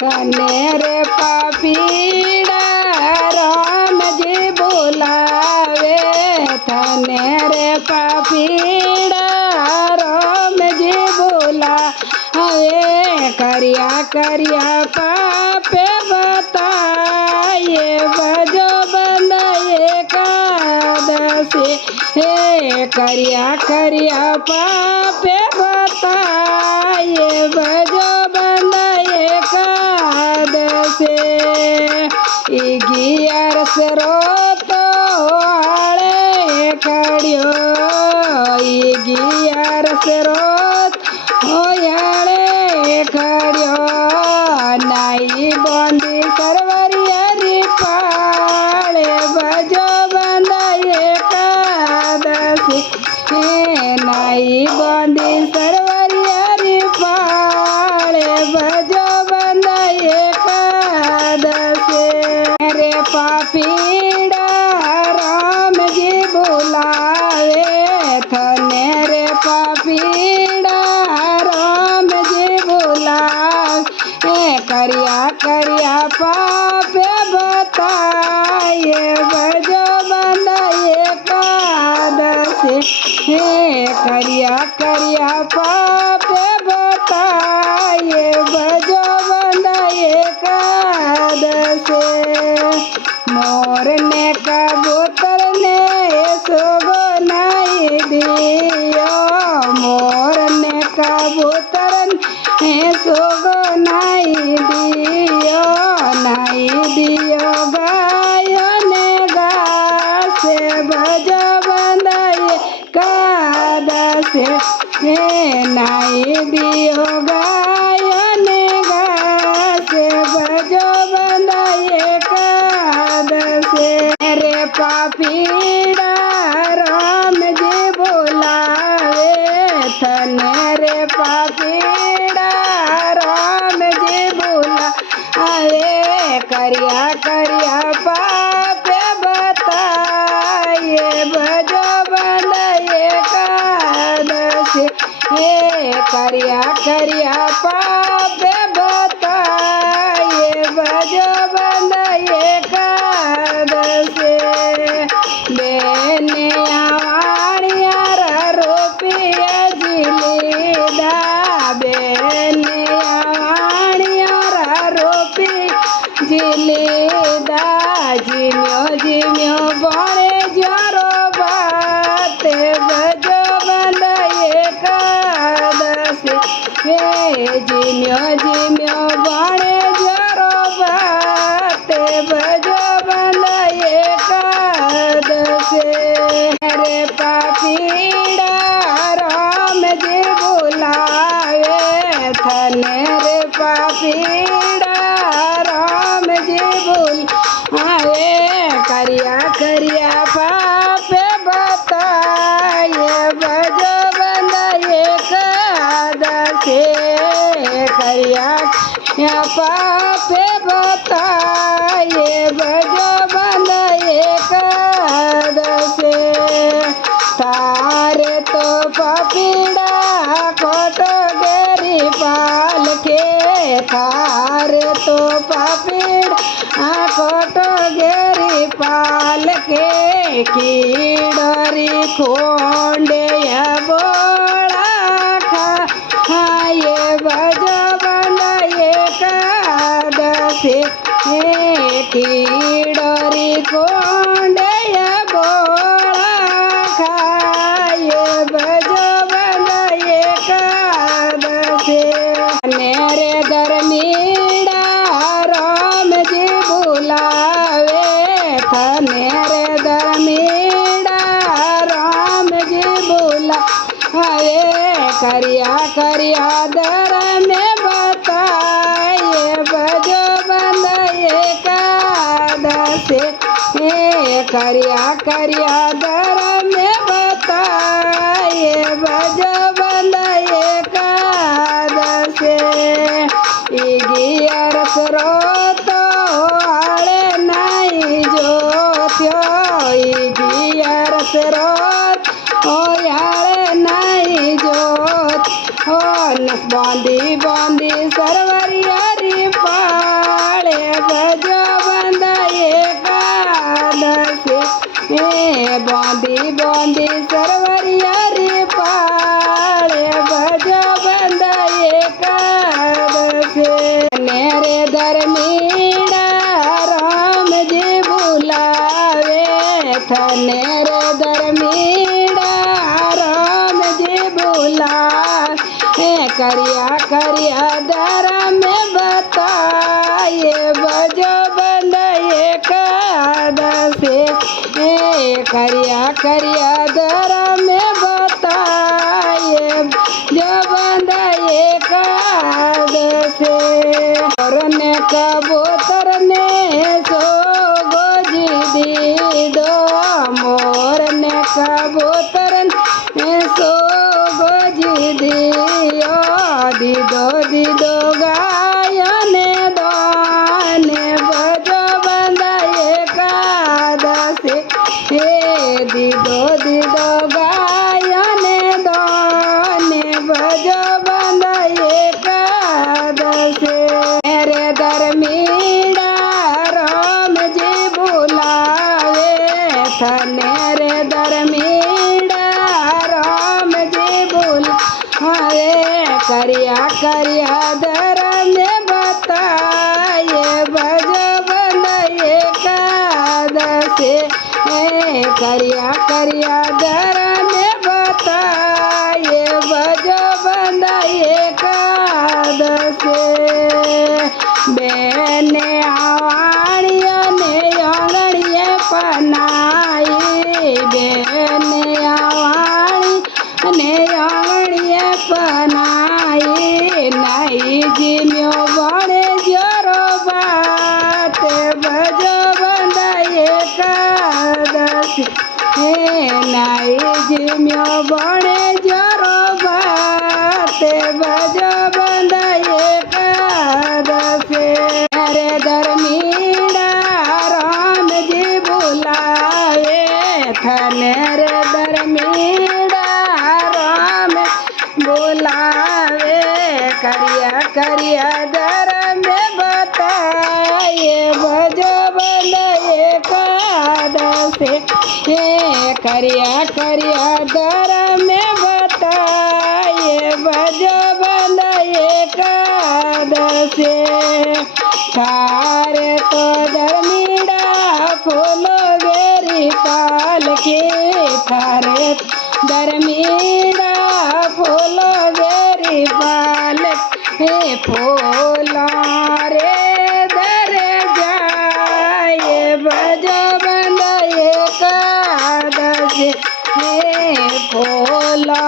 कने रे पापीड़ा राम जी बुलावे थने रे पापीड़ा राम जी बुलावे करिया करिया पापे बताए बजो बंद एकादशी हे करिया करिया पापे बताए बजो बंद एकादशी 11 स्रोत आळे कड़ियो 11 स्रोत होयाळे कड़ियो नाई बंदी सरवरी हरी पाळे बजो बंद एकादशी हे नाई बंदी सरवरी हरी पाळे बजो बंद एकादशी रे पापीड़ा राम जी बुलावे थने रे पापीड़ा राम जी बुलावे करिया करिया पापे बताए बजो बंद एकादशी हे करिया करिया पापे बताए बजो बंद एकादशी मोर ने कबूतर ने सोगो नाई दियो मोर ने कबूतर ने सोगो नाई दियो गायो ने गासे बजो बंद एकादशी हे नाई दियो गायो ने गासे बजो बंद एकादशी रे पापीड़ा राम जी बुलावे थने रे पापीड़ा राम जी बुलावे करिया करिया पापे बताए बजो बंद एकादशी हे करिया करिया पापे बताए बजो बंद एकादशी बेने आवाणियार रुपया जिलीदा बेने आवाणियार रुपया जिलीदा जिम्यो जिम्यो बणे जरो बाते बजो बंद एकादशी हे जिम्यो जिम्यो बणे जरो बाते बजो बंद एकादशी रे पापीड़ा राम जी बुलावे थने रे पापीड़ा राम जी बुलावे करिया करिया पापे बताए बजो बंद एकादशी करिया पापे बताए बजो बंद एकादशी तारे तो पापीड़ा कोटो गेरी पाल के तारे तो पापीड़ा कोटो गेरी पाल के कीड़री खोंडे बोला खाए बजो बंद एकादशी हे कीड़री खोंडे बोला खाए बजो बंद एकादशी मेरे धर्मीड़ा राम जी बुलावे मेरे धर्मीड़ा राम जी बुलावे करिया करिया दर में बताए बजो बंद एकादशी हे करिया करिया दर में बताए बजो बंद एकादशी 11 स्रोत आळे नाई जोत्यो 11 स्रोत आळे नाई जोत हो बांधी बांधी सरवरी हरी पा करिया धर्म बताए जो बंद एकादशे और ने कबूतर ने सो गोजी दीदो मोर ने कबूतर ने सो गोजी दियो दीदो दीदो गायने दाने बजो बंद एकादशे हे दीदो दीदो गायने दाने बजो बंद एकादशे मेरे धर्मीड़ा राम जी बुलावे थने रे धर्मीड़ा राम जी बुलावे करिया करिया धर्म बताए बजो बंद एकादशे करिया करिया धर्म बताए बजो बंद एकादशे बेने आवाणिया ने आंगणिये पनाई बेने आवाणी ने आंगणिये पनाई नहीं जिम्यो बड़े जोरो बात बजो बंद एकादशे नहीं जिम्यो बड़े जोरो बात बजो बंद एकादशे मेरे धर्मीड़ा राम जी बुलावे थने रे धर्मीड़ा राम बुलावे करिया करिया धर्म बताए बजो बंद एकादशे करिया करिया धर्म बताए बजो बंद एकादशे थारे तो धर्मीड़ा खोलो गेरी पालकी थारे धर्मीड़ा खोलो गेरी पालक फूला रे दर जाए बजो बंद एकादशे फूला